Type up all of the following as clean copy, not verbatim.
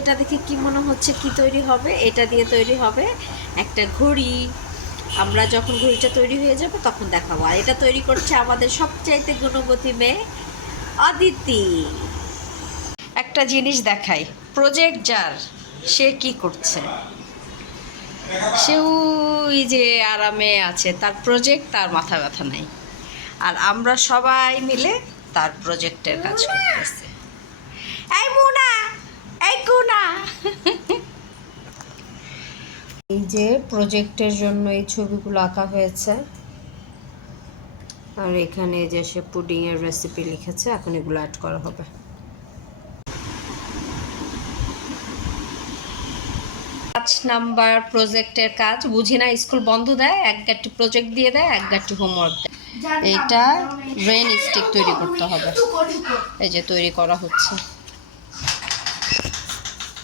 এটা দেখে কি মনে হচ্ছে কি তৈরি হবে? এটা দিয়ে তৈরি হবে একটা ঘড়ি। আমরা যখন ঘড়িটা তৈরি হয়ে যাবে তখন দেখাবো। আর এটা তৈরি করছে আমাদের সবচাইতে গুণবতী মেয়ে অদিতি। একটা জিনিস দেখাই, প্রজেক্ট যার, সে কি করছে? সেও ওই যে আরামে আছে, তার প্রজেক্ট, তার মাথা ব্যথা নাই। আর আমরা সবাই মিলে তার প্রজেক্টের কাজ করতেছে। এই মুনা, এই গুনা। এই যে প্রজেক্টের জন্য এই ছবিগুলো আঁকা হয়েছে। আর এখানে যে সে পুডিংয়ের রেসিপি লিখেছে, এখন এগুলো অ্যাড করা হবে। 5 নাম্বার প্রজেক্টের কাজ। বুঝি না, স্কুল বন্ধ দেয়, এক গাঁটটি প্রজেক্ট দিয়ে দেয়, এক গাঁটটি হোমওয়ার্ক দেয়। এটা রেন স্টিক তৈরি করতে হবে। এই যে তৈরি করা হচ্ছে।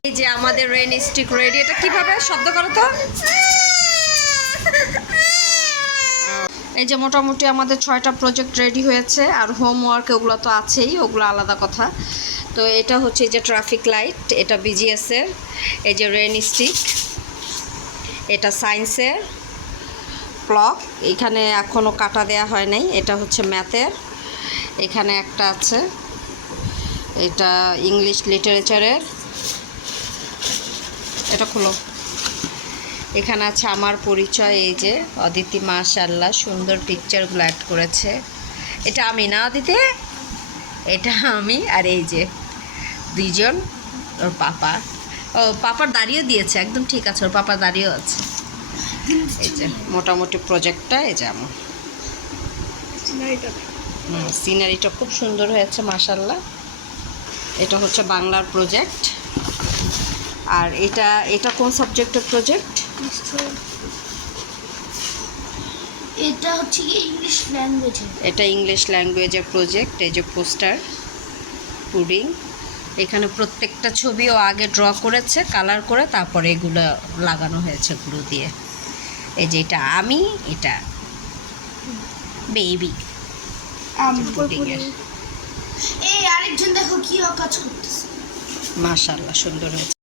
এই যে আমাদের রেন স্টিক রেডি। এটা কিভাবে শব্দ করো তো? এই যে মোটামুটি আমাদের 6টা প্রজেক্ট রেডি হয়েছে। আর হোমওয়ার্ক ওগুলো তো আছেই, ওগুলো আলাদা কথা। তো এটা হচ্ছে এই যে ট্রাফিক লাইট, এটা বিজিএসের। এই যে রেন স্টিক, এটা সায়েন্সের। ক্লক, এখানে এখনও কাটা দেয়া হয় নাই, এটা হচ্ছে ম্যাথের। এখানে একটা আছে, এটা ইংলিশ লিটারেচারের। এটা খুলো। এখানে আছে আমার পরিচয়। এই যে অদিতি মাশাআল্লাহ সুন্দর পিকচারগুলো অ্যাড করেছে। এটা আমি না অদিতি, এটা আমি। আর এই যে দুইজন, ওর পাপা। ও পাপার দাঁড়িয়েও দিয়েছে, একদম ঠিক আছে, ওর পাপা দাঁড়িয়েও আছে। এই যে মোটামুটি প্রজেক্টটা এই যে আমার সিনারিটা খুব সুন্দর হয়েছে মাশাআল্লাহ। এটা হচ্ছে বাংলার প্রজেক্ট। আর এটা কোন সাবজেক্টের প্রজেক্ট? এটা হচ্ছে ইংলিশ ল্যাঙ্গুয়েজ। এটা ইংলিশ ল্যাঙ্গুয়েজের প্রজেক্ট। এই যে পোস্টার, পুডিং। এখানে প্রত্যেকটা ছবিও আগে ড্র করেছে কালার করে, তারপরে এগুলো লাগানো হয়েছে গ্লু দিয়ে। এই যে এটা আমি, এটা বেবি। এই আরেকজন দেখো কি কাজ করতেছে। মাশাআল্লাহ সুন্দর হয়েছে।